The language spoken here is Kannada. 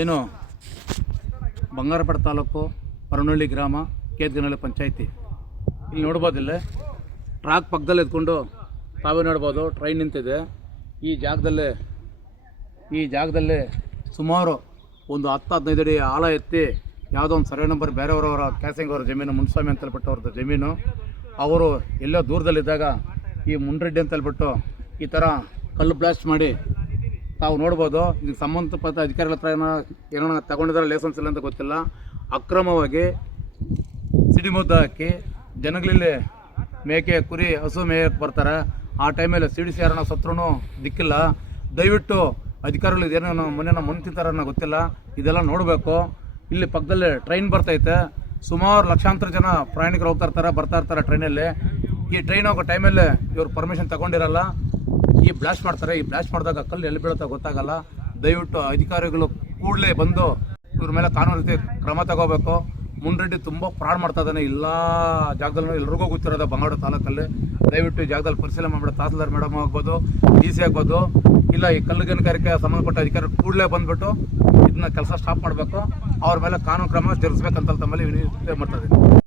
ಏನು? ಬಂಗಾರಪೇಟೆ ತಾಲೂಕು ಪರನಹಳ್ಳಿ ಗ್ರಾಮ ಕೇದ್ಗನಹಳ್ಳಿ ಪಂಚಾಯಿತಿ. ಇಲ್ಲಿ ನೋಡ್ಬೋದಿಲ್ಲ? ಟ್ರಾಕ್ ಪಕ್ಕದಲ್ಲಿ ಎತ್ಕೊಂಡು ತಾವೇ ನೋಡ್ಬೋದು, ಟ್ರೈನ್ ನಿಂತಿದೆ. ಈ ಜಾಗದಲ್ಲೇ ಈ ಜಾಗದಲ್ಲೇ ಸುಮಾರು ಒಂದು ಹತ್ತು ಹದಿನೈದು ಅಡಿ ಆಳ ಎತ್ತಿ ಯಾವುದೋ ಒಂದು ಸರ್ವೆ ನಂಬರ್ ಬೇರೆಯವರವರ ಕ್ಯಾಸಿಂಗ್ ಅವರ ಜಮೀನು, ಮುನ್ಸ್ವಾಮಿ ಅಂತ ಅವ್ರದ್ದು ಜಮೀನು. ಅವರು ಎಲ್ಲೋ ದೂರದಲ್ಲಿದ್ದಾಗ ಈ ಮುನ್ರೆಡ್ಡಿ ಅಂತ ಹೇಳ್ಬಿಟ್ಟು ಈ ಥರ ಕಲ್ಲು ಬ್ಲಾಸ್ಟ್ ಮಾಡಿ ತಾವು ನೋಡ್ಬೋದು, ಇದಕ್ಕೆ ಸಂಬಂಧಪಟ್ಟ ಅಧಿಕಾರಿಗಳ ಹತ್ರ ಏನೋ ಏನೋ ತಗೊಂಡಿದ್ದಾರೆ ಲೈಸೆನ್ಸ್ ಇಲ್ಲ ಅಂತ ಗೊತ್ತಿಲ್ಲ. ಅಕ್ರಮವಾಗಿ ಸಿಡಿಮದ್ದು ಹಾಕಿ ಜನಗಳಲ್ಲಿ ಮೇಕೆ ಕುರಿ, ಹಸು ಮೇಯಕ್ಕೆ ಬರ್ತಾರೆ. ಆ ಟೈಮಲ್ಲಿ ಸಿಡಿಸಿ ಯಾರನ್ನ ಸತ್ರೂ ದಿಕ್ಕಿಲ್ಲ. ದಯವಿಟ್ಟು ಅಧಿಕಾರಿಗಳು ಇದೇನೋ ತಿಂತಾರ ಅನ್ನೋ ಗೊತ್ತಿಲ್ಲ. ಇದೆಲ್ಲ ನೋಡಬೇಕು. ಇಲ್ಲಿ ಪಕ್ಕದಲ್ಲೇ ಟ್ರೈನ್ ಬರ್ತೈತೆ. ಸುಮಾರು ಲಕ್ಷಾಂತರ ಜನ ಪ್ರಯಾಣಿಕರು ಹೋಗ್ತಾ ಇರ್ತಾರೆ, ಬರ್ತಾ ಇರ್ತಾರೆ ಟ್ರೈನಲ್ಲಿ ಈ ಟ್ರೈನ್ ಹೋಗೋ ಟೈಮಲ್ಲಿ ಇವರು ಪರ್ಮಿಷನ್ ತಗೊಂಡಿರಲ್ಲ. ಈ ಬ್ಲಾಸ್ಟ್ ಮಾಡ್ತಾರೆ. ಈ ಬ್ಲಾಸ್ಟ್ ಮಾಡಿದಾಗ ಕಲ್ಲು ಎಲ್ಲಿ ಬೀಳುತ್ತೋ ಗೊತ್ತಾಗಲ್ಲ. ದಯವಿಟ್ಟು ಅಧಿಕಾರಿಗಳು ಕೂಡಲೇ ಬಂದು ಇವ್ರ ಮೇಲೆ ಕಾನೂನು ರೀತಿ ಕ್ರಮ ತಗೋಬೇಕು. ಮುನ್ರೆಡ್ಡಿ ತುಂಬ ಫ್ರಾಡ್ ಮಾಡ್ತಾ ಇದ್ದಾನೆ. ಎಲ್ಲ ಜಾಗದಲ್ಲೂ ಎಲ್ರಿಗೂ ಗೊತ್ತಿರೋದು ಬಂಗಾಡು ತಾಲೂಕಲ್ಲಿ. ದಯವಿಟ್ಟು ಈ ಜಾಗದಲ್ಲಿ ಪರಿಶೀಲನೆ ಮಾಡಿಬಿಟ್ಟು ತಹಸೀಲ್ದಾರ್ ಮೇಡಮ್ ಆಗ್ಬೋದು, ಡಿ ಸಿ ಆಗ್ಬೋದು. ಇಲ್ಲ ಈ ಕಲ್ಲು ಗಣಿಗಾರಿಕೆ ಸಂಬಂಧಪಟ್ಟ ಅಧಿಕಾರಿ ಕೂಡಲೇ ಬಂದ್ಬಿಟ್ಟು ಇದನ್ನ ಕೆಲಸ ಸ್ಟಾಪ್ ಮಾಡಬೇಕು. ಅವ್ರ ಮೇಲೆ ಕಾನೂನು ಕ್ರಮ ಜರುಗಿಸ್ಬೇಕಂತ ತಮ್ಮಲ್ಲಿ ವಿನಂತಿ ಮಾಡ್ತಾ